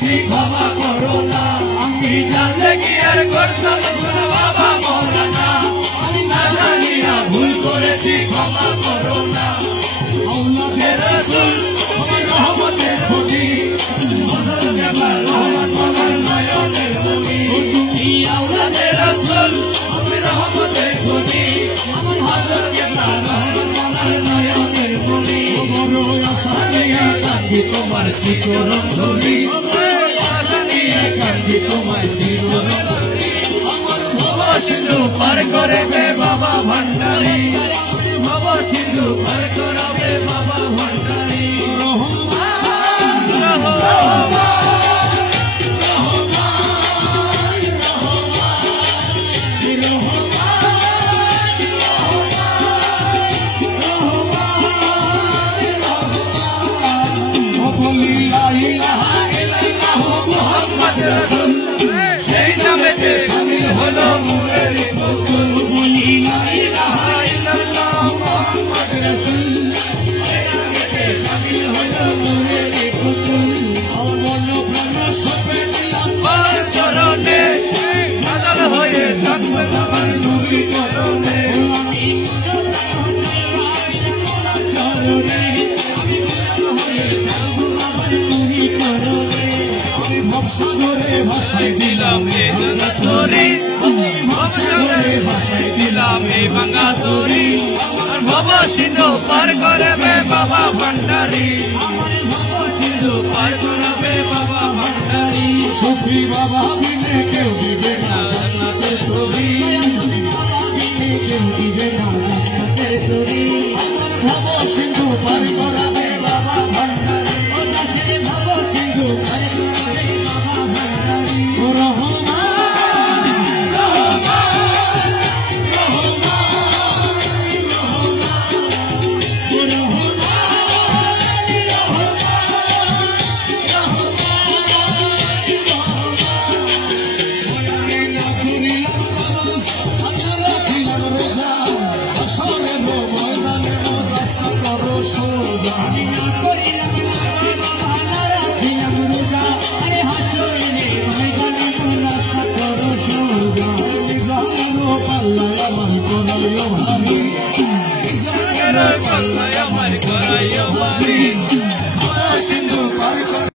করেছি ক্ষমা করো না। আমি জানলে কি আর করতাম না বাবা মৌলানা, আমি না জানিয়া ভুল করেছি ক্ষমা করো না। আওলাদের রাসূল তুমি রহমতের খনি, ফজল জামাল রহমত বাবার নয়নের মনি। এই আওলাদের রাসূল তুমি রহমতের খনি, আমার ফজল জামাল রহমত বাবার নয়নের মনি। বড় আশা নিয়ে কাঁদি তোমার শ্রীচরণ ধরি, আশা নিয়ে কাঁদি তোমার শ্রীচরণ ধরি। আমার ভব সিন্ধু পার করবে বাবা ভান্ডারী, ভব সিন্ধু পার করবে বাবা ভান্ডারী। সেই নামেতে শামিল হলো নূরের বকুল, বলি লা ইলাহা ইল্লাল্লাহ মুহাম্মদ রাসূল। সেই নামেতে শামিল হলো নূরের বকুল। মন প্রাণ সঁপে দিলাম বাবার চরণে, বদল হয়ে থাকবে বাবার নূরি চরণে। আমি চরণে, আমি বদল হয়ে থাকবো বাবার নূরি চরণে। ভবসাগরে ভাসাই দিলাম এ ভাঙা তরি, ভবসাগরে ভাসাই দিলাম এ ভাঙা তরি। আমার ভব সিন্ধু পার করবে বাবা ভান্ডারী, আমার ভব সিন্ধু পার করবে বাবা ভান্ডারী। সফি বাবা বিনে কেউ দিবে না জান্নাতের তরি, বাবা বিনে কেউ দিবে না জান্নাতের তরি। আমার ভব সিন্ধু পার করবে বাবা ভান্ডারী, ও দাসের ভব সিন্ধু পার করবে বাবা ভান্ডারী। পাল্লায় আমার করাইও ভারী, সিন্ধু পার